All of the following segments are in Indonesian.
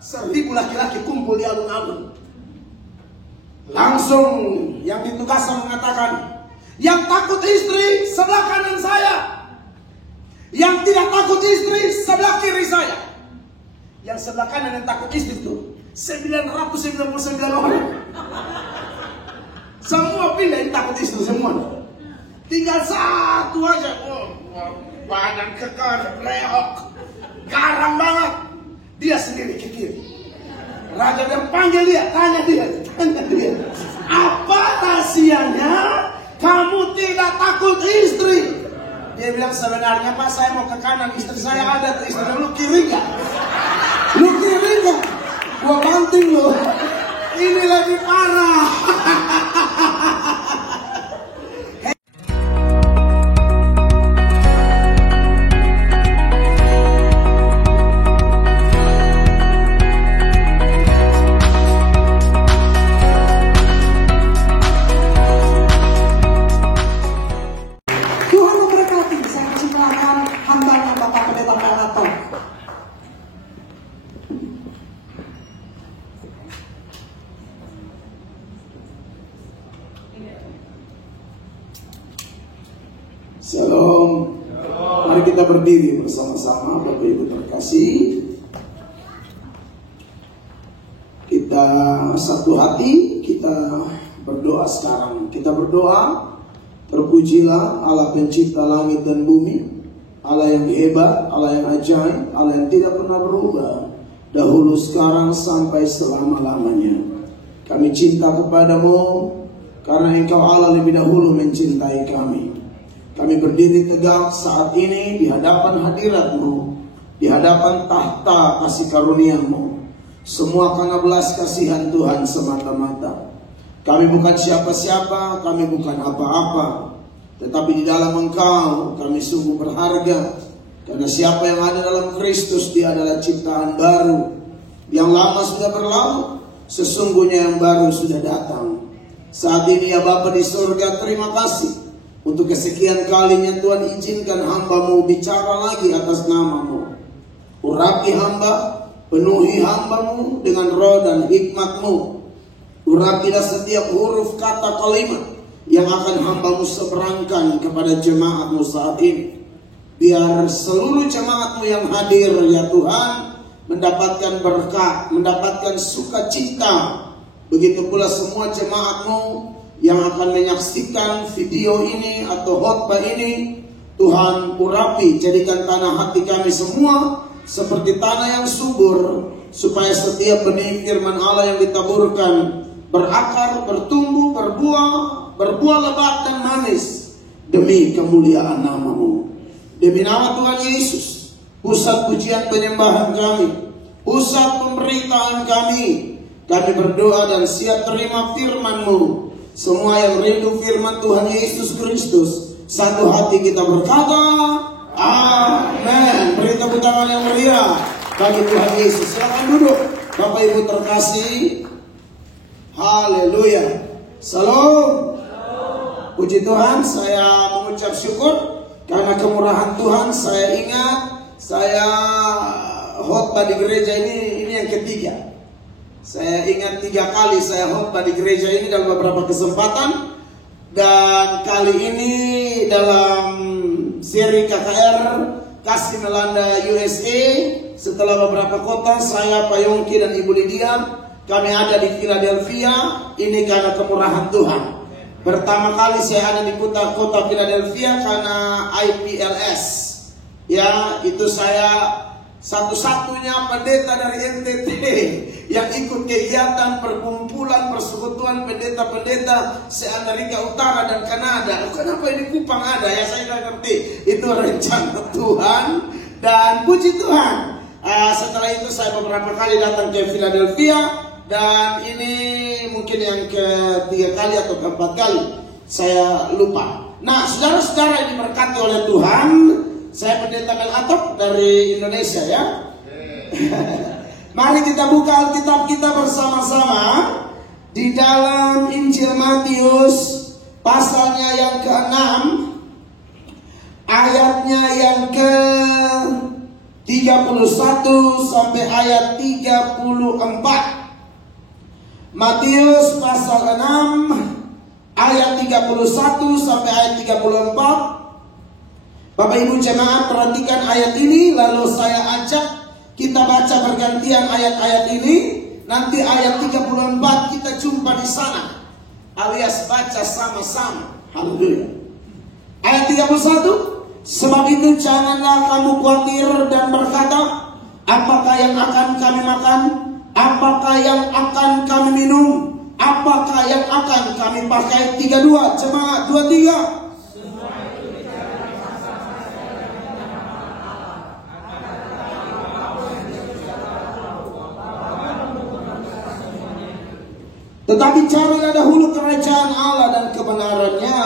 1.000 laki-laki kumpul di alun-alun. Langsung yang ditugaskan mengatakan, yang takut istri sebelah kanan saya, yang tidak takut istri sebelah kiri saya. Yang sebelah kanan yang takut istri itu 999 orang. Semua pindah yang takut istri semua. Tinggal satu aja. Oh, badan kekar, leok, garang banget. Dia sendiri ke kiri. Raja yang panggil dia, tanya dia. Apa rahasianya kamu tidak takut istri? Dia bilang, sebenarnya Pak, saya mau ke kanan, istri saya ada. Istri lu kiri gak? Lu kiri gak? Gua banting lu. Ini lebih parah. Shalom. Mari kita berdiri bersama-sama, Bapak Ibu terkasih. Kita satu hati, kita berdoa sekarang. Kita berdoa, terpujilah Allah pencipta langit dan bumi, Allah yang hebat, Allah yang ajaib, Allah yang tidak pernah berubah, dahulu, sekarang, sampai selama-lamanya. Kami cinta kepadamu, karena Engkau Allah lebih dahulu mencintai kami. Kami berdiri tegak saat ini di hadapan hadirat-Mu, di hadapan tahta kasih karunia-Mu. Semua karena belas kasihan Tuhan semata-mata. Kami bukan siapa-siapa, kami bukan apa-apa, tetapi di dalam Engkau kami sungguh berharga. Karena siapa yang ada dalam Kristus, dia adalah ciptaan baru. Yang lama sudah berlalu, sesungguhnya yang baru sudah datang. Saat ini ya Bapa di surga, terima kasih untuk kesekian kalinya Tuhan izinkan hamba-Mu bicara lagi atas nama-Mu. Urapi hamba, penuhi hamba-Mu dengan roh dan hikmat-Mu. Urapilah setiap huruf kata kalimat yang akan hamba-Mu seberangkan kepada jemaat-Mu saat ini. Biar seluruh jemaat-Mu yang hadir ya Tuhan mendapatkan berkat, mendapatkan sukacita. Begitu pula semua jemaat-Mu yang akan menyaksikan video ini atau khotbah ini. Tuhan urapi, jadikan tanah hati kami semua seperti tanah yang subur, supaya setiap benih firman Allah yang ditaburkan berakar, bertumbuh, berbuah lebat dan manis demi kemuliaan nama-Mu. Demi nama Tuhan Yesus, pusat pujian penyembahan kami, pusat pemberitaan kami berdoa dan siap terima firman-Mu. Semua yang rindu firman Tuhan Yesus Kristus, satu hati kita berkata, amin. Beri tepuk tangan yang meriah bagi Tuhan Yesus. Silakan duduk, Bapak Ibu terkasih. Haleluya. Salam. Puji Tuhan, saya mengucap syukur karena kemurahan Tuhan. Saya ingat, saya khotbah di gereja ini yang ketiga. Saya ingat 3 kali saya khotbah di gereja ini dalam beberapa kesempatan. Dan kali ini dalam seri KKR Kasih Melanda USA. Setelah beberapa kota, saya, Pak Yongki dan Ibu Lydia, kami ada di Philadelphia. Ini karena kemurahan Tuhan. Pertama kali saya ada di kota Philadelphia karena IPLS. Ya, itu saya satu-satunya pendeta dari NTT yang ikut kegiatan perkumpulan persekutuan pendeta-pendeta se-Amerika Utara dan Kanada. Kenapa ini Kupang ada ya? Saya tidak ngerti. Itu rencana Tuhan. Dan puji Tuhan, setelah itu saya beberapa kali datang ke Philadelphia. Dan ini mungkin yang ketiga kali atau keempat kali, saya lupa. Nah, saudara-saudara yang diberkati oleh Tuhan, saya pendeta Mel Atop dari Indonesia ya. Mari kita buka Alkitab kita bersama-sama di dalam Injil Matius pasalnya yang ke-6, ayatnya yang ke 31 sampai ayat 34. Matius pasal 6 ayat 31 sampai ayat 34. Bapak Ibu jemaat, perhatikan ayat ini, lalu saya ajak kita baca bergantian ayat-ayat ini. Nanti ayat 34 kita jumpa di sana, alias baca sama-sama. Haleluya. Ayat 31. Sebab itu janganlah kamu khawatir dan berkata, apakah yang akan kami makan? Apakah yang akan kami minum? Apakah yang akan kami pakai? 32, jemaat 23. Tetapi carilah dahulu kerajaan Allah dan kebenarannya,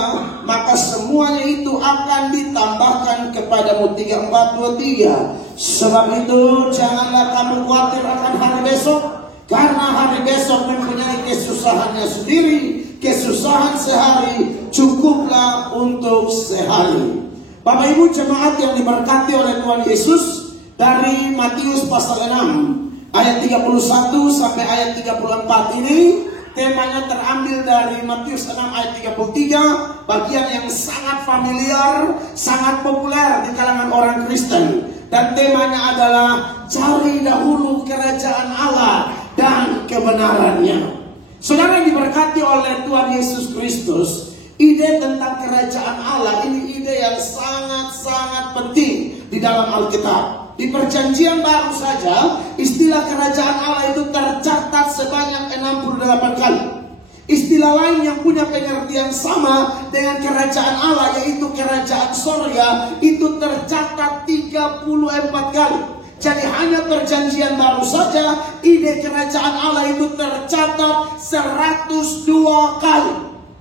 maka semuanya itu akan ditambahkan kepadamu. 34-23. Sebab itu janganlah kamu khawatir akan hari besok, karena hari besok mempunyai kesusahannya sendiri. Kesusahan sehari cukuplah untuk sehari. Bapak Ibu jemaat yang diberkati oleh Tuhan Yesus, dari Matius pasal 6 ayat 31 sampai ayat 34 ini, temanya terambil dari Matius 6 ayat 33, bagian yang sangat familiar, sangat populer di kalangan orang Kristen. Dan temanya adalah cari dahulu kerajaan Allah dan kebenarannya. Saudara yang diberkati oleh Tuhan Yesus Kristus, ide tentang kerajaan Allah ini ide yang sangat-sangat penting di dalam Alkitab. Di Perjanjian Baru saja, istilah kerajaan Allah itu tercatat sebanyak 68 kali. Istilah lain yang punya pengertian sama dengan kerajaan Allah, yaitu kerajaan sorga, itu tercatat 34 kali. Jadi hanya Perjanjian Baru saja, ide kerajaan Allah itu tercatat 102 kali.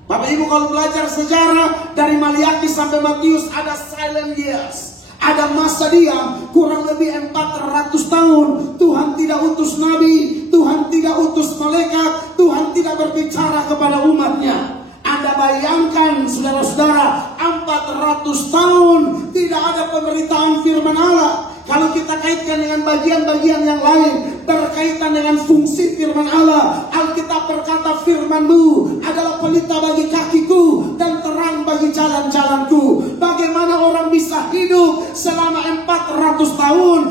Bapak Ibu kalau belajar sejarah, dari Maliaki sampai Matius ada silent years. Ada masa diam kurang lebih 400 tahun. Tuhan tidak utus nabi, Tuhan tidak utus malaikat, Tuhan tidak berbicara kepada umatnya. Anda bayangkan saudara-saudara, 400 tahun tidak ada pemberitaan firman Allah. Kalau kita kaitkan dengan bagian-bagian yang lain berkaitan dengan fungsi firman Allah, Alkitab berkata, firman-Mu adalah pelita bagi kakiku dan terang bagi jalan-jalanku. Bagaimana orang bisa hidup selama 400 tahun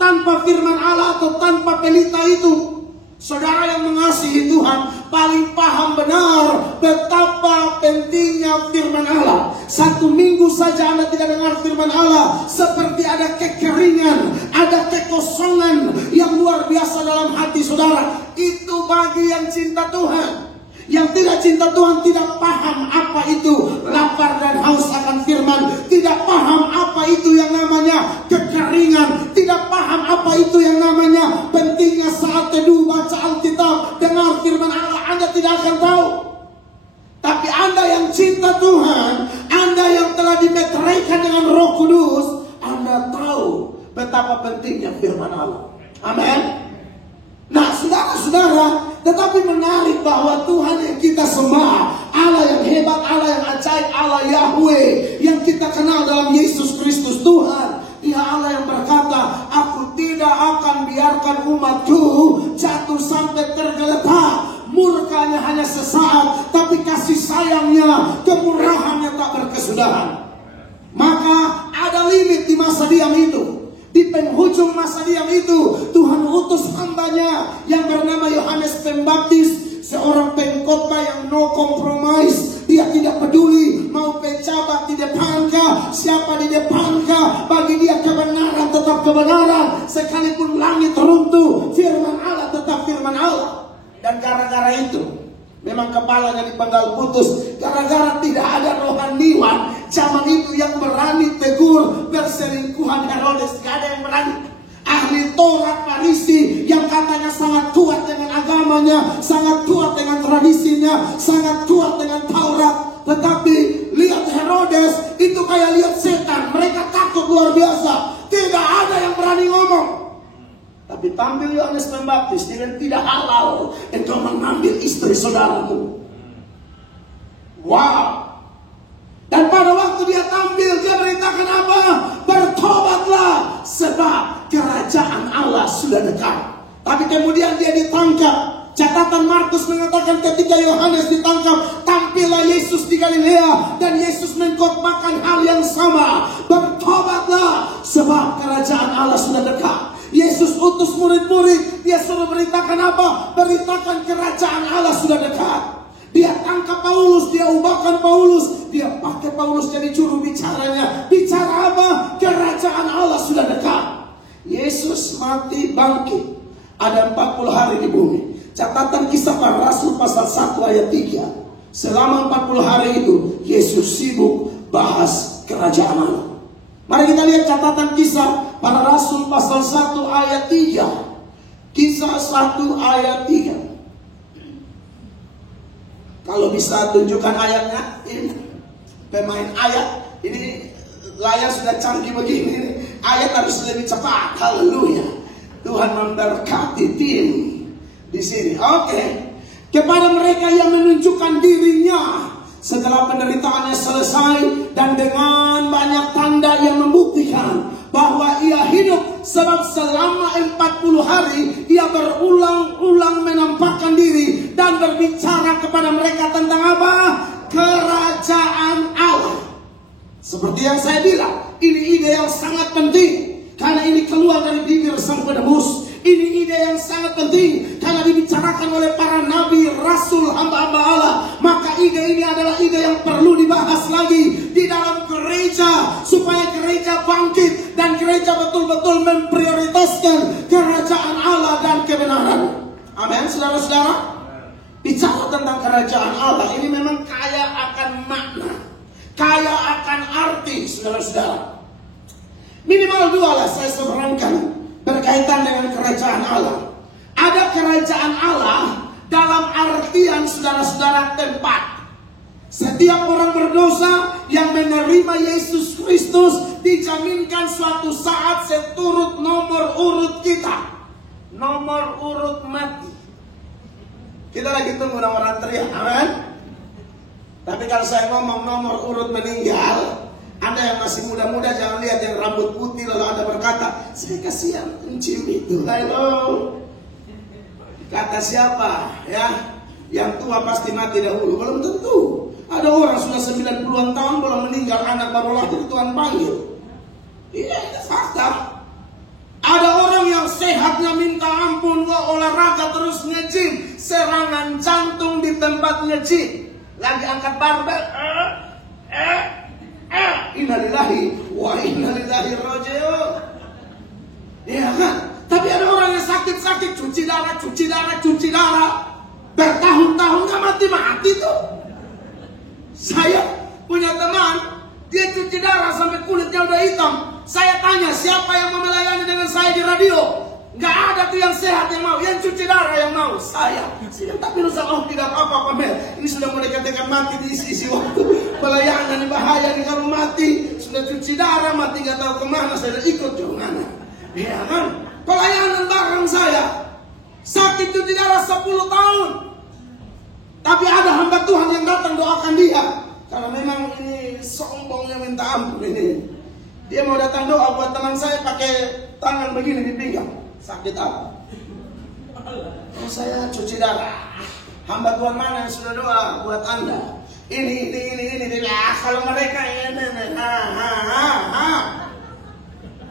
tanpa firman Allah atau tanpa pelita itu? Saudara yang mengasihi Tuhan paling paham benar betapa pentingnya firman Allah. Satu minggu saja Anda tidak dengar firman Allah, seperti ada kekeringan, ada kekosongan yang luar biasa dalam hati saudara. Itu bagi yang cinta Tuhan. Yang tidak cinta Tuhan tidak paham apa itu lapar dan haus akan firman, tidak paham apa itu yang namanya kekeringan, tidak paham apa itu yang namanya pentingnya saat teduh baca Alkitab, dengar firman Allah. Anda tidak akan tahu. Tapi Anda yang cinta Tuhan, Anda yang telah dimeteraikan dengan Roh Kudus, Anda tahu betapa pentingnya firman Allah. Amin. Nah saudara-saudara, tetapi menarik bahwa Tuhan yang kita sembah, Allah yang hebat, Allah yang ajaib, Allah Yahweh yang kita kenal dalam Yesus Kristus Tuhan, Dia Allah yang berkata, aku tidak akan biarkan umatku jatuh sampai tergeletak. Murkanya hanya sesaat, tapi kasih sayangnya, kemurahannya tak berkesudahan. Maka ada limit di masa diam itu. Di penghujung masa diam itu, Tuhan utus hambanya yang bernama Yohanes Pembaptis, seorang pengkhotbah yang no compromise. Dia tidak peduli mau pejabat di depankah, siapa di depankah, bagi dia kebenaran tetap kebenaran. Sekalipun langit runtuh, firman Allah tetap firman Allah. Dan gara-gara itu, memang kepalanya dipenggal putus. Gara-gara tidak ada rohaniwan zaman itu yang berani tegur perselingkuhan Herodes. Gak ada yang berani. Ahli Taurat Farisi yang katanya sangat kuat dengan agamanya, sangat kuat dengan tradisinya, sangat kuat dengan Taurat. Tetapi lihat Herodes itu kayak lihat setan. Mereka takut luar biasa. Tidak ada yang berani ngomong. Tapi tampil Yohanes Pembaptis, dengan tidak halal engkau mengambil istri saudaramu. Wow. Dan pada waktu dia tampil, dia beritakan apa? Bertobatlah, Sebab kerajaan Allah sudah dekat. Tapi kemudian dia ditangkap. Catatan Markus mengatakan ketika Yohanes ditangkap, tampillah Yesus di Galilea dan Yesus mengkhotbahkan hal yang sama. Bertobatlah sebab kerajaan Allah sudah dekat. Yesus utus murid-murid, dia suruh beritakan apa? Beritakan kerajaan Allah sudah dekat. Dia tangkap Paulus, dia ubahkan Paulus, dia pakai Paulus jadi juru bicaranya. Bicara apa? Kerajaan Allah sudah dekat. Yesus mati bangkit. Ada 40 hari di bumi. Catatan Kisah Para Rasul pasal 1 ayat 3. Selama 40 hari itu Yesus sibuk bahas kerajaan Allah. Mari kita lihat catatan Kisah Para Rasul pasal 1 ayat 3. Kisah 1 ayat 3. Kalau bisa tunjukkan ayatnya. Ini pemain ayat. Ini layar sudah canggih begini. Ayat harus lebih cepat. Haleluya. Tuhan memberkati tim di sini. Oke. Kepada mereka yang menunjukkan dirinya setelah penderitaannya selesai dan dengan banyak tanda yang membuktikan bahwa ia hidup, sebab selama 40 hari ia berulang-ulang menampakkan diri dan berbicara kepada mereka tentang apa? Kerajaan Allah. Seperti yang saya bilang, ini ide yang sangat penting karena ini keluar dari bibir sang penebus. Ini ide yang sangat penting karena dibicarakan oleh para nabi, rasul, hamba-hamba Allah. Maka ide ini adalah ide yang perlu dibahas lagi di dalam gereja supaya gereja bangkit dan gereja betul-betul memprioritaskan kerajaan Allah dan kebenaran. Amin, saudara-saudara. Bicara tentang kerajaan Allah ini memang kaya akan makna, kaya akan arti, saudara-saudara. Minimal 2 lah saya seberangkan berkaitan dengan kerajaan Allah. Ada kerajaan Allah dalam artian saudara-saudara tempat. Setiap orang berdosa yang menerima Yesus Kristus dijaminkan suatu saat seturut nomor urut kita. Nomor urut mati. Kita lagi tunggu nomor antrian, amin. Tapi kalau saya ngomong nomor urut meninggal, Anda yang masih muda-muda jangan lihat yang rambut putih lalu Anda berkata, saya kasihan encim itu. Halo. Kata siapa? Ya, yang tua pasti mati dahulu. Belum tentu. Ada orang sudah 90-an tahun belum meninggal, anak baru lahir Tuhan panggil. Iya, itu fakta. Ada orang yang sehatnya minta ampun, olahraga terus nge-gym, serangan jantung di tempat nge-gym. Lagi angkat barbel. Innalillahi wa innalillahi raji'un. Iya kan? Tapi ada orang yang sakit-sakit, cuci darah, bertahun-tahun gak mati-mati tuh. Saya punya teman, dia cuci darah sampai kulitnya udah hitam. Saya tanya siapa yang mau melayani dengan saya di radio. Gak ada tuh yang sehat yang mau, yang cuci darah yang mau. Saya tapi lu sama tidak apa-apa Mel. Ini sudah mulai ketika mati di isi waktu pelayanan, ini bahaya nih kalau mati. Sudah cuci darah, mati gak tahu kemana, saya udah ikut ke mana. Ya kan? Pelayanan bareng saya. Sakit cuci darah 10 tahun. Tapi ada hamba Tuhan yang datang doakan dia. Karena memang ini sombongnya minta ampun ini. Dia mau datang doa buat teman saya pakai tangan begini di pinggang. Sakit apa? Oh, saya cuci darah. Hamba Tuhan mana yang sudah doa buat Anda? Ini. Kalau mereka ini.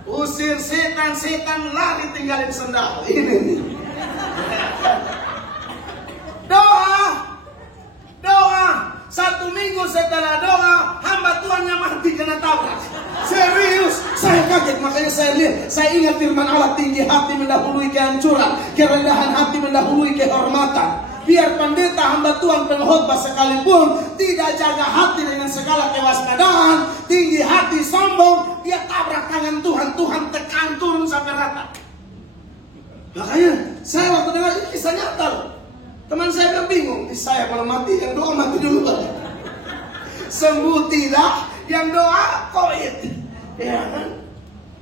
Usir setan lari tinggalin sendal. Ini nih. Doa. 1 minggu setelah doa, hamba Tuhannya mati kena tabrak. Serius, saya kaget. Makanya saya ingat firman Allah, tinggi hati mendahului kehancuran, kerendahan hati mendahului kehormatan. Biar pendeta hamba Tuhan pengkhotbah sekalipun tidak jaga hati dengan segala kewaspadaan, tinggi hati sombong, dia tabrak tangan Tuhan tekan turun sampai rata. Makanya saya waktu dengar ini kisah nyata loh. Teman saya bilang bingung, saya kalau mati yang doa mati dulu. Sembuh tidak, yang doa koit. Ya kan?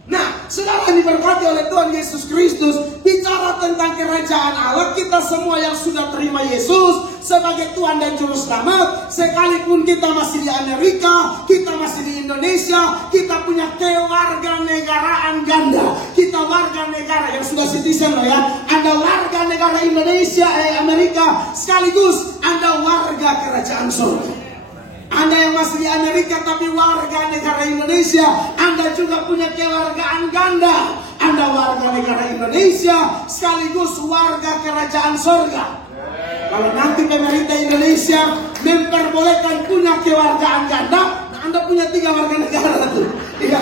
Nah, saudara diberkati oleh Tuhan Yesus Kristus, bicara tentang tentang kerajaan Allah, kita semua yang sudah terima Yesus sebagai Tuhan dan Juru Selamat, sekalipun kita masih di Amerika, kita masih di Indonesia, kita punya kewarganegaraan ganda. Kita warga negara yang sudah citizen loh ya. Anda warga negara Indonesia, Amerika, sekaligus Anda warga kerajaan surga. Anda yang masih di Amerika tapi warga negara Indonesia, Anda juga punya kewargaan ganda. Anda warga negara Indonesia sekaligus warga kerajaan surga. Kalau nanti pemerintah Indonesia memperbolehkan punya kewargaan ganda, Anda punya 3 warga negara tuh. Ya.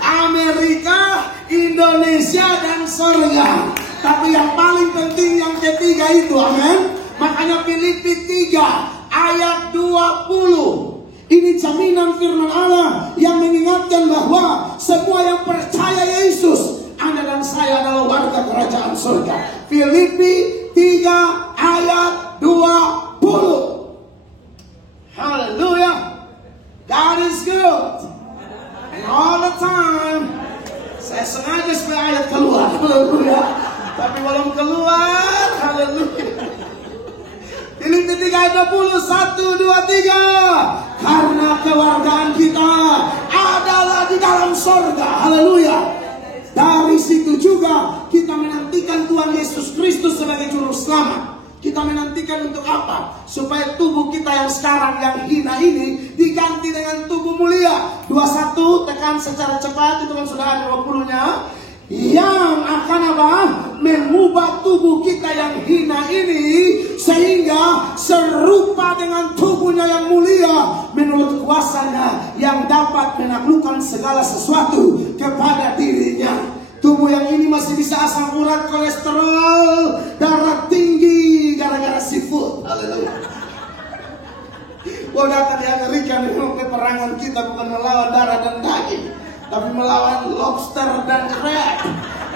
Amerika, Indonesia, dan surga. Tapi yang paling penting yang ketiga itu, amin. Makanya Filipi 3 ayat 20. Ini jaminan firman Allah yang mengingatkan bahwa semua yang percaya Yesus, Anda dan saya adalah warga kerajaan surga. Filipi 3 ayat 20. Haleluya. God is good. And all the time. Saya sengaja supaya ayat keluar. Haleluya. Tapi belum keluar. Haleluya. Filipi 3 ayat 20. 1, 2, 3. Karena kewargaan kita adalah di dalam surga. Haleluya. Dari situ juga kita menantikan Tuhan Yesus Kristus sebagai Juru Selamat. Kita menantikan untuk apa? Supaya tubuh kita yang sekarang yang hina ini diganti dengan tubuh mulia. 21 tekan secara cepat, itu kan sudah ada 20-nya. Yang akan apa? Mengubah tubuh kita yang hina ini sehingga serupa dengan tubuhnya yang mulia menurut kuasanya yang dapat menaklukkan segala sesuatu kepada dirinya. Tubuh yang ini masih bisa asam urat, kolesterol, darah tinggi gara-gara seafood. Haleluya. Gua datang di Amerika memang peperangan kita bukan melawan darah dan daging, tapi melawan lobster dan crab.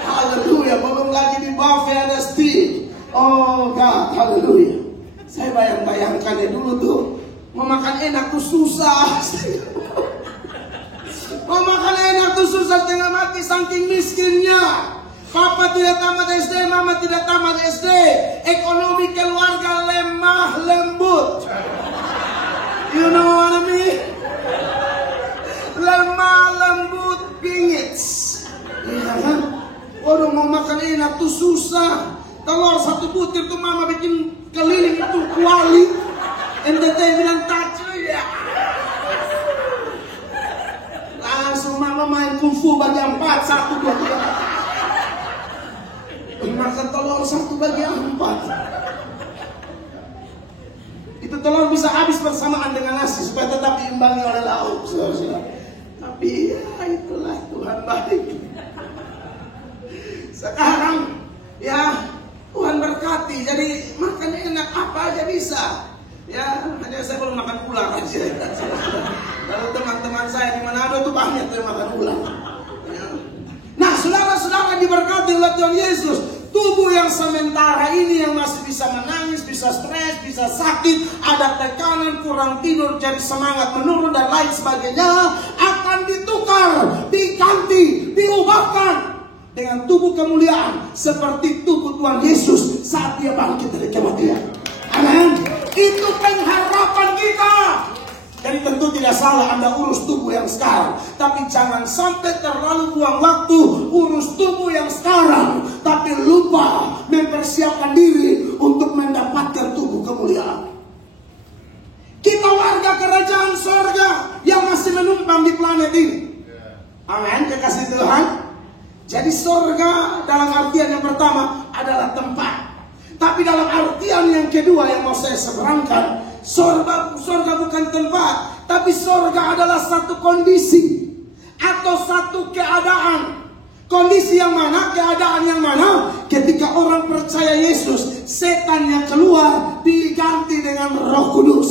Haleluya. Belum lagi di buffet ada steak. Oh God, haleluya. Saya bayangkan ya dulu tuh mau makan enak tuh susah. Mau makan enak tuh susah setengah mati saking miskinnya. Papa tidak tamat SD, mama tidak tamat SD. Ekonomi keluarga lemah lembut. You know what I mean? Lemah lembut bingits. Iya kan? Waduh, mau makan enak tuh susah. Telur 1 butir tuh mama bikin keliling itu kuali. NTT bilang tacu ya. Langsung mama main kungfu bagi 4, 1, 2, 3. Makan telur 1 bagi 4. Itu telur bisa habis bersamaan dengan nasi supaya tetap diimbangi oleh lauk. Tapi ya itulah Tuhan baik. Sekarang ya Tuhan berkati, jadi makan enak apa aja bisa. Ya, hanya saya belum makan ular aja. Lalu teman-teman saya di Manado tuh banyak tuh makan ular. Nah, saudara-saudara diberkati oleh Tuhan Yesus. Tubuh yang sementara ini yang masih bisa menangis, bisa stres, bisa sakit, ada tekanan, kurang tidur, jadi semangat menurun dan lain sebagainya, akan ditukar, diganti, diubahkan dengan tubuh kemuliaan seperti tubuh Tuhan Yesus saat Dia bangkit dari kematian. Amin. Itu pengharapan kita. Jadi tentu tidak salah Anda urus tubuh yang sekarang, tapi jangan sampai terlalu buang waktu urus tubuh yang sekarang, tapi lupa mempersiapkan diri untuk mendapatkan tubuh kemuliaan. Kita warga kerajaan surga yang masih menumpang di planet ini. Amin, kekasih Tuhan. Jadi surga dalam artian yang pertama adalah tempat. Tapi dalam artian yang kedua yang mau saya seberangkan, surga bukan tempat, tapi surga adalah satu kondisi atau satu keadaan. Kondisi yang mana, keadaan yang mana? Ketika orang percaya Yesus, setan yang keluar diganti dengan Roh Kudus.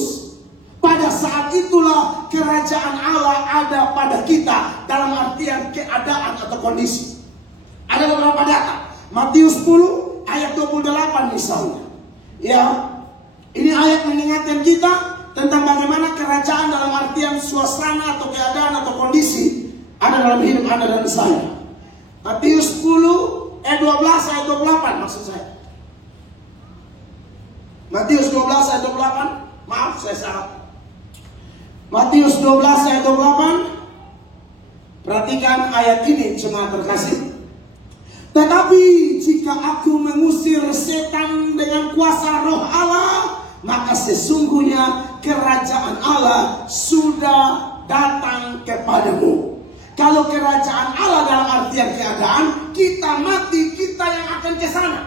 Pada saat itulah kerajaan Allah ada pada kita dalam artian keadaan atau kondisi. Ada beberapa data. Matius 10 ayat 28 misalnya. Ya, ini ayat mengingatkan kita tentang bagaimana kerajaan dalam artian suasana atau keadaan atau kondisi ada dalam hidup Anda dan saya. Matius 10 12 ayat 28 maksud saya. Matius 12 ayat 28. Maaf saya salah. Matius 12 ayat 28. Perhatikan ayat ini jemaat terkasih. Tetapi jika aku mengusir setan dengan kuasa roh Allah, maka sesungguhnya kerajaan Allah sudah datang kepadamu. Kalau kerajaan Allah dalam artian keadaan, kita mati, kita yang akan ke sana.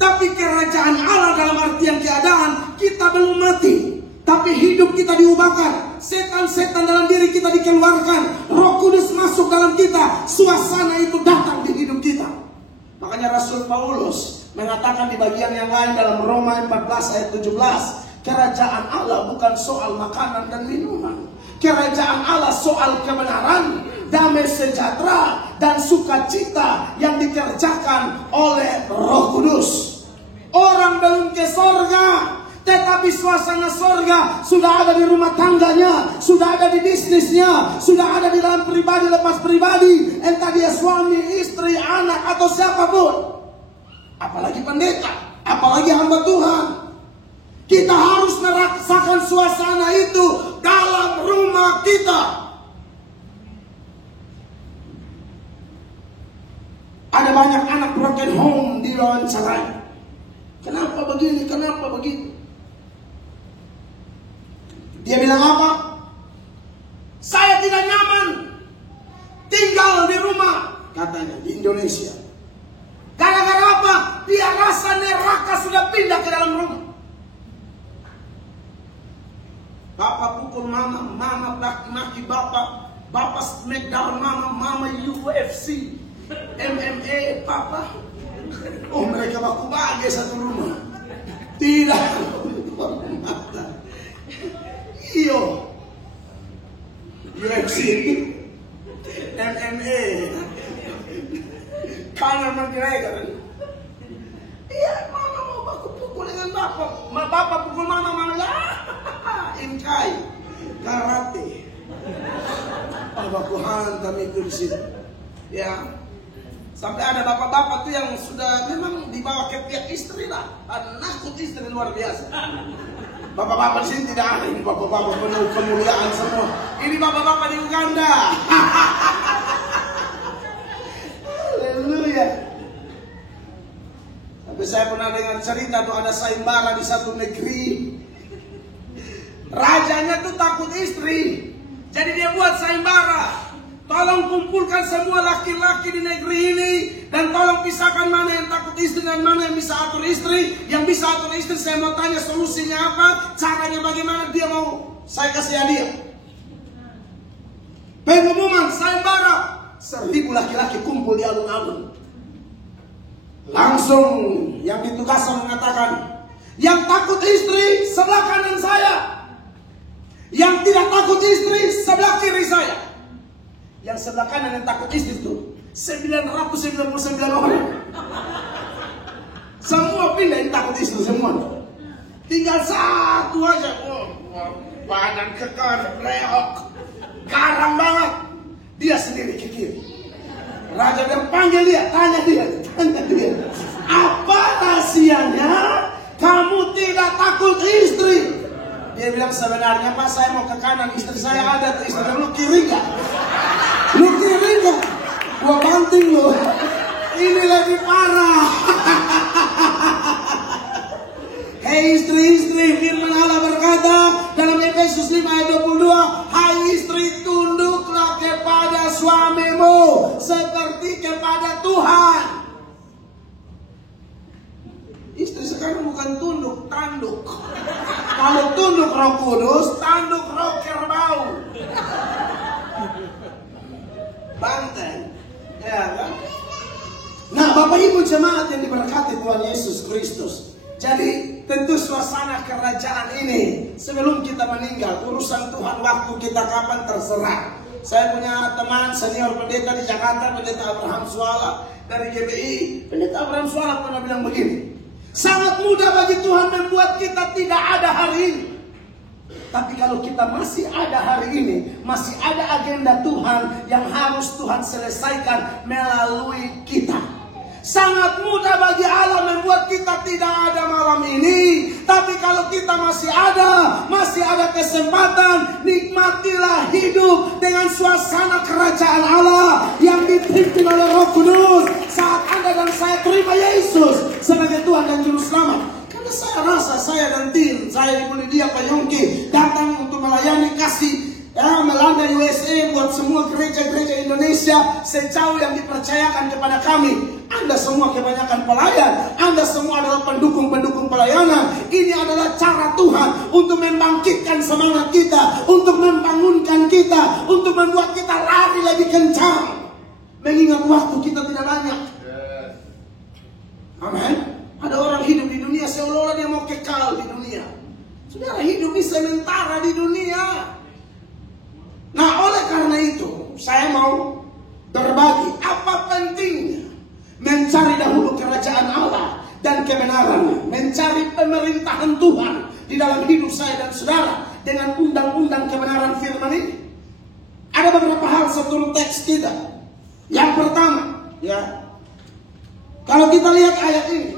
Tapi kerajaan Allah dalam artian keadaan, kita belum mati, tapi hidup kita diubahkan. Setan-setan dalam diri kita dikeluarkan. Roh Kudus masuk dalam kita. Suasana itu datang di hidup kita. Makanya Rasul Paulus mengatakan di bagian yang lain dalam Roma 14 ayat 17. Kerajaan Allah bukan soal makanan dan minuman. Kerajaan Allah soal kebenaran, damai sejahtera, dan sukacita yang dikerjakan oleh Roh Kudus. Orang belum ke sorga, tetapi suasana sorga sudah ada di rumah tangganya, sudah ada di bisnisnya, sudah ada di dalam pribadi lepas pribadi, entah dia suami, istri, anak, atau siapapun. Apalagi pendeta, apalagi hamba Tuhan. Kita harus merasakan suasana itu dalam rumah kita. Ada banyak anak broken home di wawancarai. Kenapa begini? Kenapa begitu? Dia bilang apa? Saya tidak nyaman tinggal di rumah, katanya, di Indonesia. Gara-gara apa? Dia rasa neraka sudah pindah ke dalam rumah. Bapak pukul mama, mama maki bapak, bapak smackdown mama, mama UFC, MMA papa. Oh, mereka baku bahagia satu rumah. Tidak. Iyo, UFC, MMA, Conor McGregor. Iya, mama mau baku pukul dengan bapak. Bapak pukul mama, mama Inkai, karate. Baku hantam itu di situ. Ya. Sampai ada bapak-bapak tuh yang sudah memang dibawa ke pihak istri lah. Nakut istri luar biasa. Bapak-bapak di sini tidak ada. Ini bapak-bapak penuh kemuliaan semua. Ini bapak-bapak di Uganda. Haleluya. Tapi saya pernah dengar cerita tuh ada sayembara di satu negeri. Rajanya tuh takut istri. Jadi dia buat sayembara. Tolong kumpulkan semua laki-laki di negeri ini. Dan tolong pisahkan mana yang takut istri dan mana yang bisa atur istri. Yang bisa atur istri saya mau tanya solusinya apa. Caranya bagaimana dia mau saya kasih hadiah. Pengumuman sayembara. 1.000 laki-laki kumpul di alun-alun. Langsung yang ditugaskan mengatakan, yang takut istri sebelah kanan saya. Yang tidak takut istri sebelah kiri saya. Yang sebelah kanan yang takut istri itu 999 orang. Semua pindah yang takut istri semua. Tinggal satu aja. Badan kekar, reok, garang banget. Dia sendiri ke kiri. Raja dia panggil dia, tanya dia. Apa rahasianya kamu tidak takut istri? Dia bilang sebenarnya Pak saya mau ke kanan, istri saya ada. Istri lu kiri gak? Lu kiri gak? Gua banting lu. Ini lebih parah. Hei istri-istri, firman Allah berkata dalam Efesus 5 ayat 22, hai istri tunduklah kepada suamimu seperti kepada Tuhan. Istri sekarang bukan tunduk, tanduk. Kalau tunduk Roh Kudus, tanduk roh kerbau. Banteng. Ya kan? Nah, Bapak Ibu jemaat yang diberkati Tuhan Yesus Kristus. Jadi tentu suasana kerajaan ini sebelum kita meninggal, urusan Tuhan waktu kita kapan terserah. Saya punya teman senior pendeta di Jakarta, pendeta Abraham Suala dari GBI. Pendeta Abraham Suala pernah bilang begini, sangat mudah bagi Tuhan membuat kita tidak ada hari ini. Tapi kalau kita masih ada hari ini, masih ada agenda Tuhan yang harus Tuhan selesaikan melalui kita. Sangat mudah bagi Allah membuat kita tidak ada malam ini. Tapi kalau kita masih ada kesempatan, nikmatilah hidup dengan suasana kerajaan Allah yang dipimpin oleh Roh Kudus. Saat Anda dan saya terima Yesus sebagai Tuhan dan Juru Selamat. Karena saya rasa saya dan tim, saya Ibu Lydia Panyongki datang untuk melayani kasih melanda USA buat semua gereja-gereja Indonesia sejauh yang dipercayakan kepada kami. Anda semua kebanyakan pelayan, Anda semua adalah pendukung-pendukung pelayanan. Ini adalah cara Tuhan untuk membangkitkan semangat kita, untuk membangunkan kita, untuk membuat kita lari lebih kencang. Mengingat waktu kita tidak banyak. Amin. Ada orang hidup di dunia seolah-olah dia mau kekal di dunia. Saudara, hidup ini sementara di dunia. Nah, oleh karena itu, saya mau berbagi apa pentingnya mencari dahulu kerajaan Allah dan kebenarannya, mencari pemerintahan Tuhan di dalam hidup saya dan saudara dengan undang-undang kebenaran firman ini. Ada beberapa hal seturut teks kita. Yang pertama, ya, kalau kita lihat ayat ini,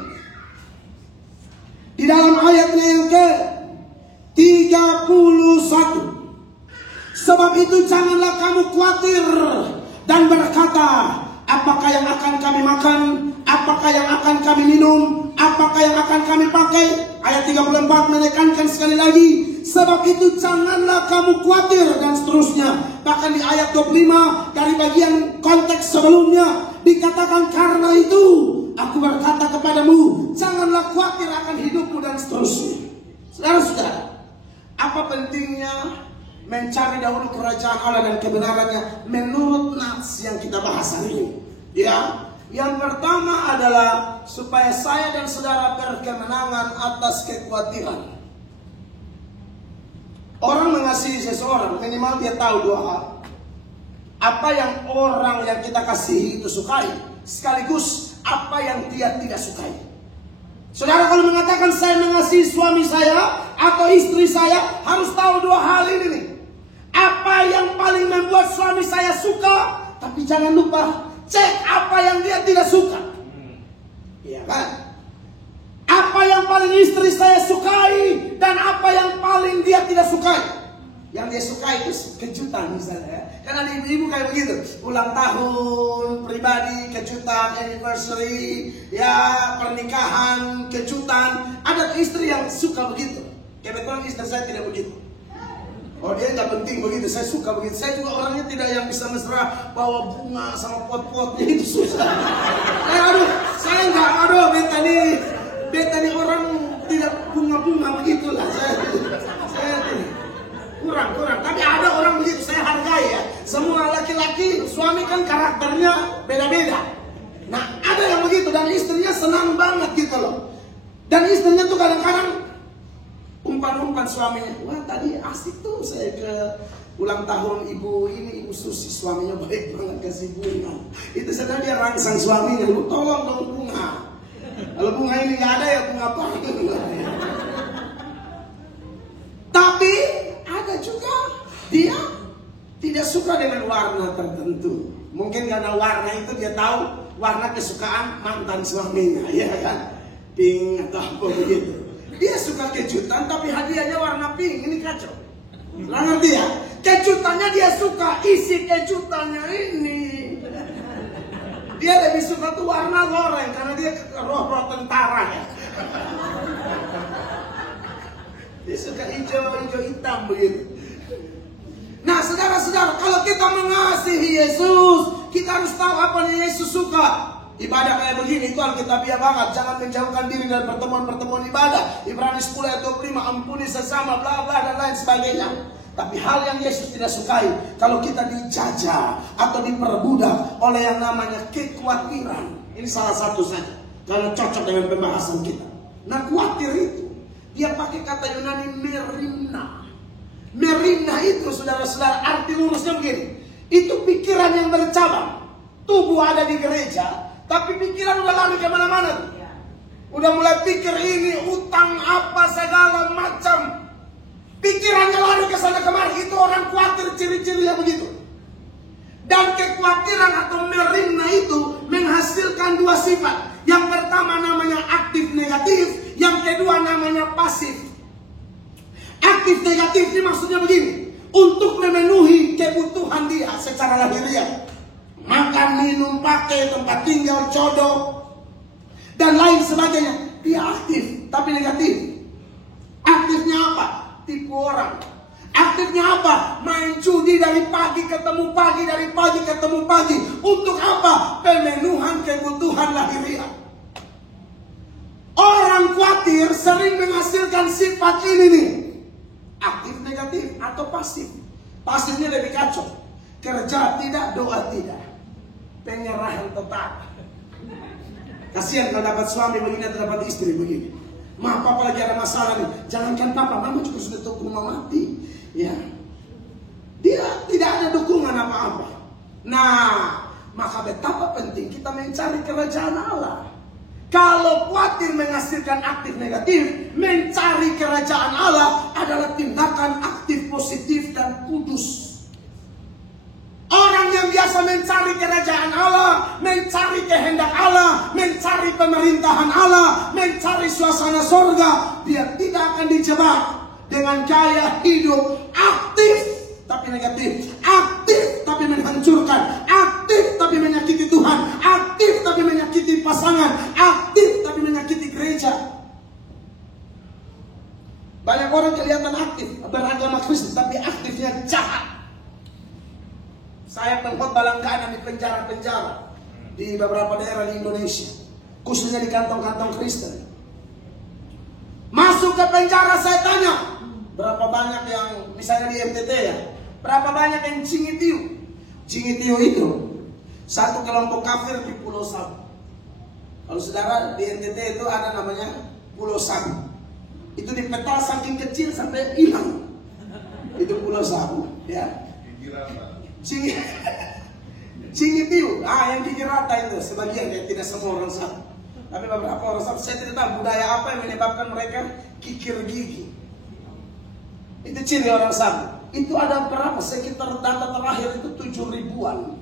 di dalam ayatnya yang ke-31. Sebab itu janganlah kamu khawatir dan berkata, apakah yang akan kami makan, apakah yang akan kami minum, apakah yang akan kami pakai. Ayat 34 menekankan sekali lagi, sebab itu janganlah kamu khawatir, dan seterusnya. Bahkan di ayat 25 dari bagian konteks sebelumnya dikatakan, karena itu aku berkata kepadamu, janganlah khawatir akan hidupmu, dan seterusnya. Saudara-saudara, apa pentingnya mencari dahulu kerajaan Allah dan kebenarannya menurut nats yang kita bahas hari ini? Ya, yang pertama adalah supaya saya dan saudara berkemenangan atas kekhawatiran. Orang mengasihi seseorang minimal dia tahu dua hal. Apa yang orang yang kita kasihi itu sukai, sekaligus apa yang dia tidak sukai. Saudara kalau mengatakan saya mengasihi suami saya atau istri saya, harus tahu dua hal ini nih. Apa yang paling membuat suami saya suka, tapi jangan lupa cek apa yang dia tidak suka. Iya kan? Apa yang paling istri saya sukai dan apa yang paling dia tidak sukai. Yang dia sukai itu kejutan misalnya. Karena ibu-ibu kayak begitu, ulang tahun pribadi, kejutan, anniversary, ya pernikahan, kejutan. Ada istri yang suka begitu. Kebetulan istri saya tidak begitu. Oh, dia nggak penting begitu, saya suka begitu. Saya juga orangnya tidak yang bisa mesra bawa bunga sama pot-potnya, itu susah. Saya nggak, beta nih orang tidak bunga-bunga begitulah. Saya kurang. Tapi ada orang begitu, saya hargai ya. Semua laki-laki, suami kan karakternya beda-beda. Nah, ada yang begitu dan istrinya senang banget gitu loh. Dan istrinya tuh kadang-kadang umpan-umpan suaminya, wah tadi asik tuh saya ke ulang tahun ibu ini, ibu Susi, suaminya baik banget kasih bunga. Itu sedang dia rangsang suaminya, lu tolong dong bunga. Kalau bunga ini nggak ada ya bunga apa? Tapi ada juga dia tidak suka dengan warna tertentu. Mungkin karena warna itu dia tahu warna kesukaan mantan suaminya, ya kan? Pink atau apa begitu. Dia suka kejutan tapi hadiahnya warna pink, ini kacau. Nggak ngerti ya? Kejutannya dia suka, isi kejutannya ini. Dia lebih suka tuh warna loreng karena dia roh-roh tentara ya. Dia suka hijau hitam begitu. Nah, saudara-saudara, kalau kita mengasihi Yesus, kita harus tahu apa yang Yesus suka. Ibadah kayak begini itu alkitabiah banget. Jangan menjauhkan diri dari pertemuan-pertemuan ibadah. Ibrani 10 ayat 25, ampuni sesama, bla bla dan lain sebagainya. Tapi hal yang Yesus tidak sukai, kalau kita dijajah atau diperbudak oleh yang namanya kekhawatiran. Ini salah satu saja, karena cocok dengan pembahasan kita. Nah, khawatir itu, dia pakai kata Yunani merimna. Merimna itu, saudara-saudara, arti lurusnya begini. Itu pikiran yang bercabang. Tubuh ada di gereja, tapi pikiran udah lari kemana-mana. Udah mulai pikir ini, utang apa, segala macam. Pikirannya lari ke sana kemari. Itu orang khawatir, ciri-cirinya begitu. Dan kekhawatiran atau merimna itu menghasilkan dua sifat. Yang pertama namanya aktif negatif, yang kedua namanya pasif. Aktif negatif ini maksudnya begini, untuk memenuhi kebutuhan dia secara lahiriah. Makan, minum, pakai, tempat tinggal, jodoh, dan lain sebagainya. Dia aktif, tapi negatif. Aktifnya apa? Tipu orang. Aktifnya apa? Main judi dari pagi ketemu pagi, dari pagi ketemu pagi. Untuk apa? Pemenuhan kebutuhan lahiriah. Orang khawatir sering menghasilkan sifat ini nih. Aktif negatif atau pasif. Pasifnya lebih kacau. Kerja tidak, doa tidak. Penyerahan total. Kasihan kalau dapat suami begini atau dapat istri begini. Ma, papa lagi ada masalah nih. Jangankan papa, mama juga sudah tahu rumah mati. Ya, dia tidak ada dukungan apa-apa. Nah, maka betapa penting kita mencari kerajaan Allah. Kalau khawatir menghasilkan aktif negatif, mencari kerajaan Allah adalah tindakan aktif positif dan kudus. Orang yang biasa mencari kerajaan Allah, mencari kehendak Allah, mencari pemerintahan Allah, mencari suasana surga, dia tidak akan dijebak dengan gaya hidup aktif tapi negatif, aktif tapi menghancurkan, aktif tapi menyakiti Tuhan, aktif tapi menyakiti pasangan, aktif tapi menyakiti gereja. Banyak orang kelihatan aktif beragama Kristen tapi aktifnya jahat. Saya pengkhotbah langganan di penjara-penjara di beberapa daerah di Indonesia, khususnya di kantong-kantong Kristen. Masuk ke penjara saya tanya, berapa banyak yang misalnya di MTT ya, berapa banyak yang Cingitiu? Cingitiu itu satu kelompok kafir di Pulau Sabu. Kalau saudara di NTT itu ada namanya Pulau Sabu. Itu dipeta saking kecil sampai hilang. Itu Pulau Sabu, ya. Cingitiu, yang gigi rata itu sebagian ya, tidak semua orang Sabu. Tapi beberapa orang Sabu, saya tidak tahu budaya apa yang menyebabkan mereka kikir gigi. Itu ciri orang Sabu. Itu ada berapa? Sekitar data terakhir itu 7.000-an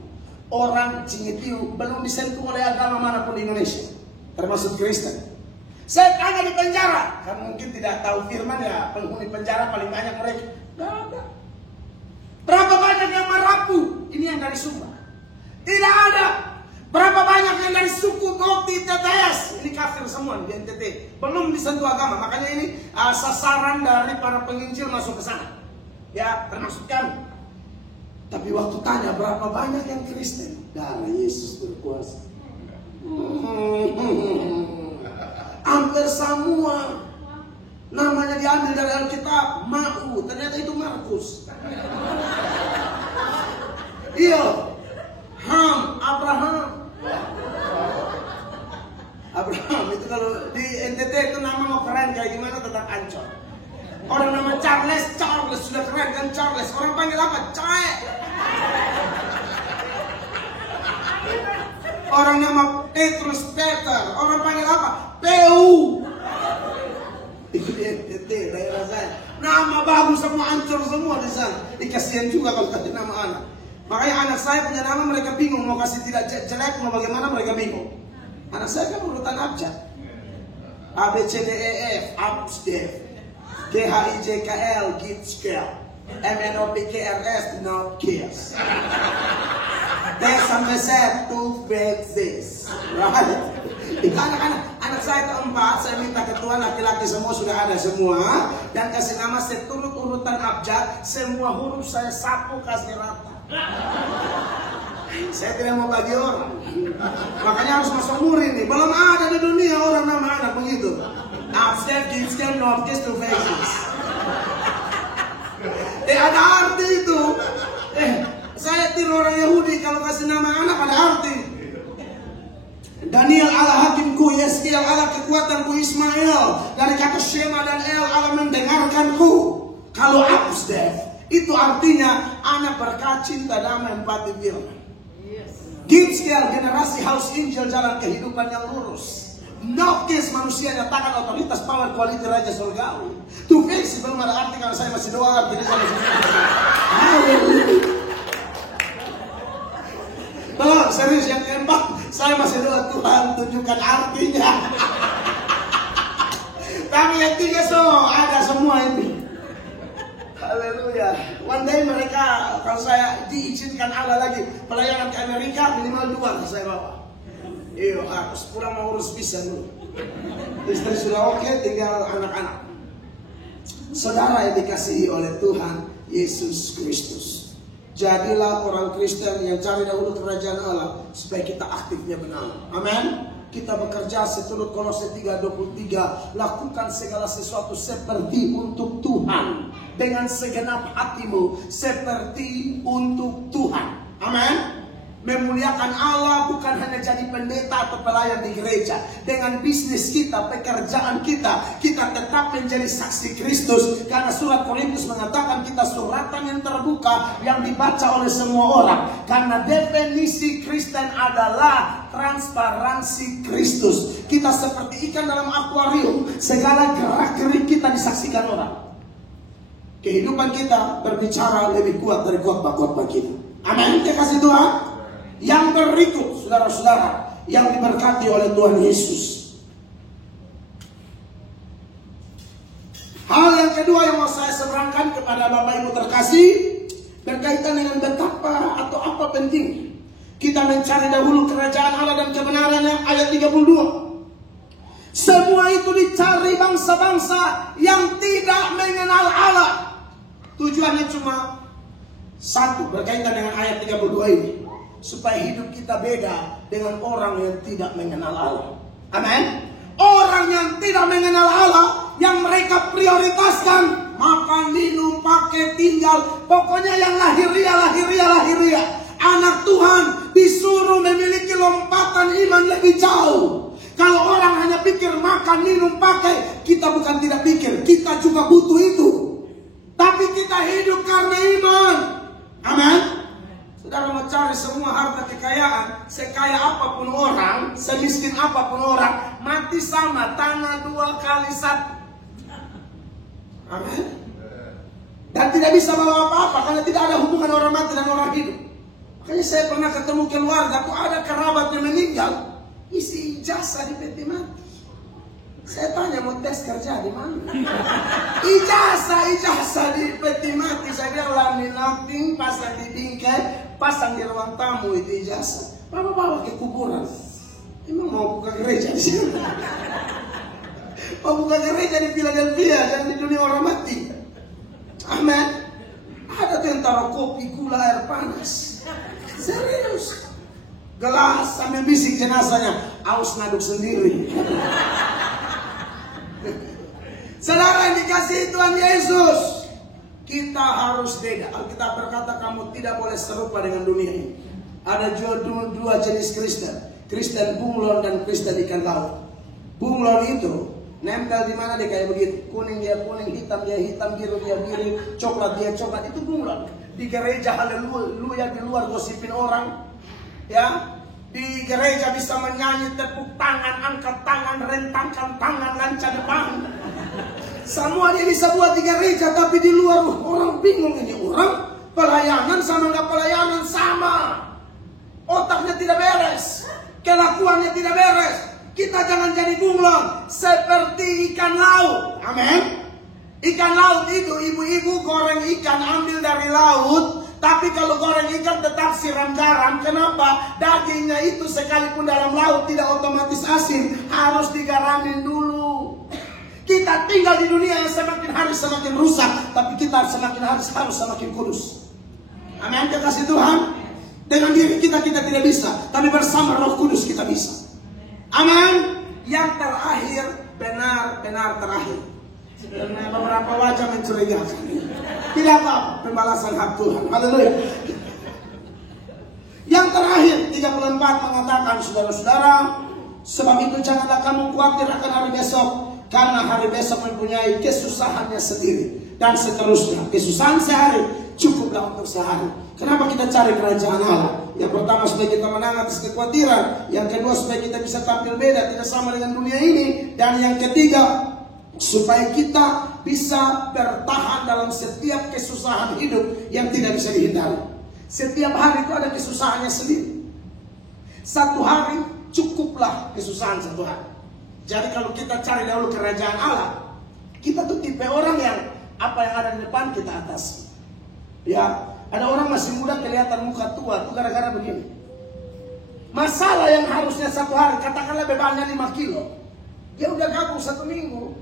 orang Cingitiu belum disentuh oleh agama manapun di Indonesia, termasuk Kristen. Saya tanya di penjara, kan mungkin tidak tahu firman ya, penghuni penjara paling banyak mereka. Gak ada. Berapa banyak yang Marapu? Ini yang dari Sumba. Tidak ada. Berapa banyak yang dari suku Gokti TTS? Ini kafir semua di NTT. Belum disentuh agama. Makanya ini sasaran dari para penginjil masuk ke sana. Ya, termasuk kami. Tapi waktu tanya berapa banyak yang Kristen? Darah Yesus berkuasa. Hampir semua. Namanya diambil dari Alkitab, Ma'u, ternyata itu Markus. Iya, Abraham itu kalau di NTT itu nama mau keren kayak gimana tetap ancol. Orang nama Charles sudah keren kan Charles. Orang panggil apa? Cae. Orang nama Petrus Peter. Orang panggil apa? PU. Itu di NTT daerah saya. Nama bagus semua ancur semua di sana. Kasihan juga kalau kasih nama anak. Makanya anak saya punya nama mereka bingung. Mau kasih tidak jelek mau bagaimana mereka bingung. Anak saya kan urutan abjad. A B C D E F Absdev. G H I J K L Gitskel. M N O P Q R S Not Kiss. D sampai Z to this. Right? Anak saya keempat, saya minta ketua laki-laki semua sudah ada semua dan kasih nama seturut urutan abjad, semua huruf saya sapu kasih rata. Saya tidak mau bagi orang, makanya harus masuk muri nih. Belum ada di dunia orang nama anak begitu. Abjad, Gitskel, Norkis, to faces. Ada arti itu. Saya tiru orang Yahudi kalau kasih nama anak ada arti. Daniel Allah hakimku, Yeskiel Allah kekuatanku, Ismail dari kata Shema dan El Allah mendengarkanku. Kalau Absdev itu artinya anak berkat, cinta, damai, empati, firman. Gitskel generasi haus Injil, jalan kehidupan yang lurus. Nokis manusia nyatakan otoritas, power, quality, raja surgawi. Tuh fix belum ada arti kalau saya masih doa artinya saya masih haleluya. Serius yang keempat Saya masih doa, Tuhan tunjukkan artinya. Tapi yang tiga ada semua itu. Haleluya. One day mereka, kalau saya diizinkan Allah lagi pelayanan ke Amerika, minimal 2 saya bawa. Iya, harus pulang mau urus visa dulu. Istri sudah oke, tinggal anak-anak. Saudara yang dikasihi oleh Tuhan Yesus Kristus, jadilah orang Kristen yang cari dahulu kerajaan Allah supaya kita aktifnya benar. Amin. Kita bekerja seturut Kolose 3:23, lakukan segala sesuatu seperti untuk Tuhan, dengan segenap hatimu seperti untuk Tuhan. Amin. Memuliakan Allah bukan hanya jadi pendeta atau pelayan di gereja. Dengan bisnis kita, pekerjaan kita, kita tetap menjadi saksi Kristus. Karena surat Korintus mengatakan kita suratan yang terbuka yang dibaca oleh semua orang. Karena definisi Kristen adalah transparansi Kristus. Kita seperti ikan dalam akuarium. Segala gerak-gerik kita disaksikan orang. Kehidupan kita berbicara lebih kuat dari khotbah-khotbah kita. Amin. Terima kasih Tuhan. Yang berikut, saudara-saudara yang diberkati oleh Tuhan Yesus, hal yang kedua yang mau saya seberangkan kepada Bapak Ibu terkasih, berkaitan dengan betapa atau apa penting kita mencari dahulu kerajaan Allah dan kebenarannya. Ayat 32, semua itu dicari bangsa-bangsa yang tidak mengenal Allah. Tujuannya cuma satu, berkaitan dengan ayat 32 ini, supaya hidup kita beda dengan orang yang tidak mengenal Allah. Amin. Orang yang tidak mengenal Allah, yang mereka prioritaskan makan, minum, pakai, tinggal, pokoknya yang lahiriah. Anak Tuhan disuruh memiliki lompatan iman lebih jauh. Kalau orang hanya pikir makan, minum, pakai, kita bukan tidak pikir, kita juga butuh itu. Tapi kita hidup karena iman. Amin. Saudara mau cari semua harta kekayaan, sekaya apapun orang, semiskin apapun orang, mati sama, tanah 2 kali 1. Amin. Dan tidak bisa bawa apa-apa karena tidak ada hubungan orang mati dan orang hidup. Makanya saya pernah ketemu keluarga, tuh ada kerabat yang meninggal, isi ijazah di peti mati. Saya tanya, mau tes kerja di mana? Ijazah di peti mati. Saya bilang laminating, pasang di bingkai, pasang di ruang tamu itu ijazah. Bawa ke kuburan. Emang mau buka gereja di sini? Mau buka gereja di Philadelphia dan di dunia orang mati. Amin. Ada tuh yang taruh kopi, gula, air panas. Serius. Gelas sambil bisik jenazahnya, aus ngaduk sendiri. Saudara yang dikasihi Tuhan Yesus, kita harus beda. Alkitab berkata kamu tidak boleh serupa dengan dunia ini. Ada dua jenis Kristen, Kristen bunglon dan Kristen ikan laut. Bunglon itu nempel di mana dia kayak begitu, kuning dia kuning, hitam dia hitam, biru dia biru, coklat dia coklat, itu bunglon. Di gereja haleluya, di luar gosipin orang, ya. Di gereja bisa menyanyi, tepuk tangan, angkat tangan, rentangkan tangan, lancah depan. Semua dia bisa buat di gereja, tapi di luar orang bingung, ini orang pelayanan sama nggak pelayanan sama. Otaknya tidak beres, kelakuannya tidak beres. Kita jangan jadi bunglon seperti ikan laut. Amin. Ikan laut itu ibu-ibu goreng ikan ambil dari laut. Tapi kalau goreng ikan tetap siram garam. Kenapa? Dagingnya itu sekalipun dalam laut tidak otomatis asin, harus digaramin dulu. Kita tinggal di dunia yang semakin hari semakin rusak, tapi kita semakin hari harus semakin kudus. Amin. Kasih Tuhan. Dengan diri kita tidak bisa, tapi bersama Roh Kudus kita bisa. Amin. Yang terakhir, benar-benar terakhir. Karena beberapa wajah mencurigakan. Tidak apa, pembalasan hak Tuhan. Haleluya. Yang terakhir 34 mengatakan, saudara-saudara, sebab itu janganlah kamu khawatir akan hari besok, karena hari besok mempunyai kesusahannya sendiri. Dan seterusnya, kesusahan sehari cukuplah untuk sehari. Kenapa kita cari kerajaan Allah? Yang pertama supaya kita menang atas kekhawatiran. Yang kedua supaya kita bisa tampil beda, tidak sama dengan dunia ini. Dan yang ketiga, supaya kita bisa bertahan dalam setiap kesusahan hidup yang tidak bisa dihindari. Setiap hari itu ada kesusahannya sendiri. Satu hari cukuplah kesusahan satu hari. Jadi kalau kita cari dahulu kerajaan Allah, kita tuh tipe orang yang apa yang ada di depan kita atasi. Ya, ada orang masih muda kelihatan muka tua tuh gara-gara begini. Masalah yang harusnya satu hari, katakanlah bebannya 5 kilo, dia udah gabung 1 minggu.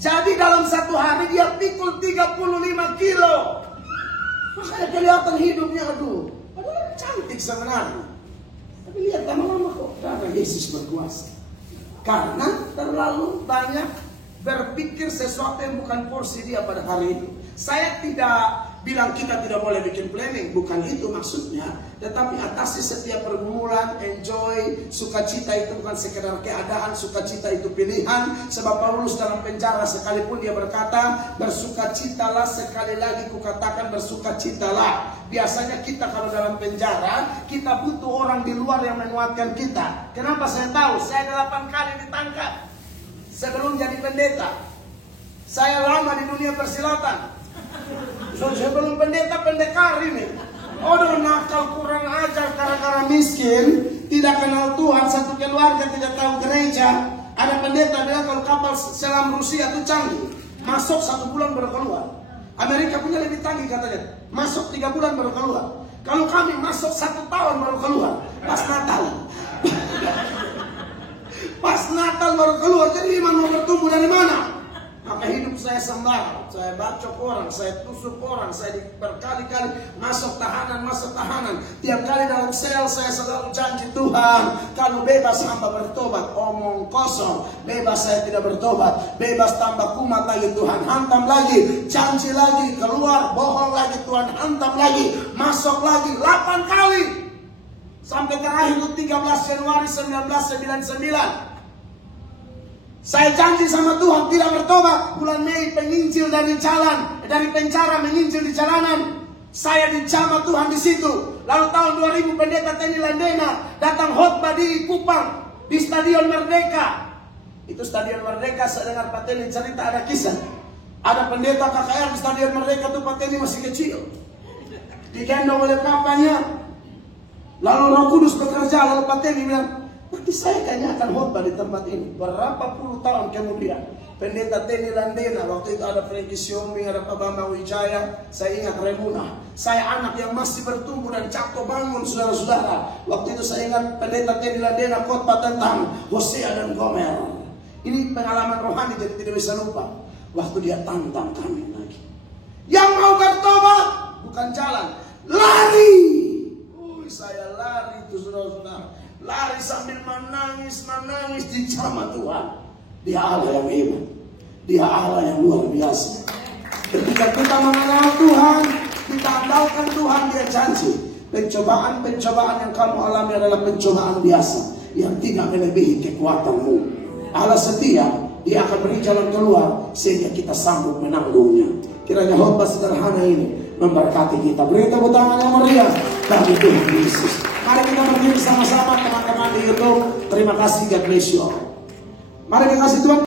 Jadi dalam satu hari dia pikul 35 kilo. Makanya kelihatan hidupnya, aduh cantik sebenarnya. Tapi lihat lama-lama kok, karena Yesus berkuasa. Karena terlalu banyak berpikir sesuatu yang bukan porsi dia pada hari itu. Saya tidak bilang kita tidak boleh bikin planning, bukan itu maksudnya. Tetapi atasi setiap pergumulan, enjoy, sukacita itu bukan sekedar keadaan, sukacita itu pilihan. Sebab Paulus dalam penjara sekalipun dia berkata, bersukacitalah, sekali lagi kukatakan bersukacitalah. Biasanya kita kalau dalam penjara, kita butuh orang di luar yang menguatkan kita. Kenapa saya tahu? Saya 8 kali ditangkap sebelum jadi pendeta. Saya lama di dunia persilatan. So, sebelum pendeta pendekar ini. Aduh, nakal, kurang ajar, gara-gara miskin, tidak kenal Tuhan, satu keluarga tidak tahu gereja. Ada pendeta bilang kalau kapal selam Rusia itu canggih, masuk 1 bulan baru keluar. Amerika punya lebih canggih katanya, masuk 3 bulan baru keluar. Kalau kami masuk 1 tahun baru keluar, pas Natal. Pas Natal baru keluar, jadi iman mau bertumbuh dari mana? Maka hidup saya sembarang, saya bacok orang, saya tusuk orang, saya berkali-kali masuk tahanan. Tiap kali dalam sel saya selalu janji Tuhan, kalau bebas hamba bertobat, omong kosong, bebas saya tidak bertobat, bebas tambah kumat lagi Tuhan hantam lagi, janji lagi, keluar bohong lagi Tuhan hantam lagi, masuk lagi 8 kali. Sampai terakhir itu 13 Januari 1999. Saya janji sama Tuhan tidak bertobat. Bulan Mei penginjil dari penjara menginjil di jalanan. Saya dijamah Tuhan di situ. Lalu tahun 2000 pendeta Teni Landena datang khotbah di Kupang, di Stadion Merdeka. Itu Stadion Merdeka, saya dengar Pak Teni cerita ada kisah. Ada pendeta KKR di Stadion Merdeka tuh Pak Teni masih kecil. Digendong oleh papanya. Lalu Roh Kudus bekerja, lalu Pak Teni bilang, nanti saya kayaknya akan khotbah di tempat ini. Berapa puluh tahun kemudian, pendeta Teni Landena, waktu itu ada Frankie Siombing, ada Pak Bambang Wijaya, saya ingat Remuna. Saya anak yang masih bertumbuh dan cakap bangun, saudara-saudara. Waktu itu saya ingat pendeta Teni Landena khotbah tentang Hosea dan Gomer. Ini pengalaman rohani jadi tidak bisa lupa. Waktu dia tantang kami lagi, yang mau bertobat bukan jalan, lari. Saya lari itu saudara-saudara. Lari sambil menangis dijamah Tuhan. Dia Allah yang hebat. Dia Allah yang luar biasa. Ketika kita mengenal Tuhan, kita andalkan Tuhan, dia janji. Pencobaan-pencobaan yang kamu alami adalah pencobaan biasa yang tidak melebihi kekuatanmu. Allah setia, dia akan beri jalan keluar sehingga kita sanggup menanggungnya. Kiranya khotbah sederhana ini memberkati kita. Beri tepuk tangan yang meriah bagi Tuhan Yesus. Mari kita berdiri sama-sama teman-teman di YouTube. Terima kasih, God bless you all. Mari kita kasih Tuhan.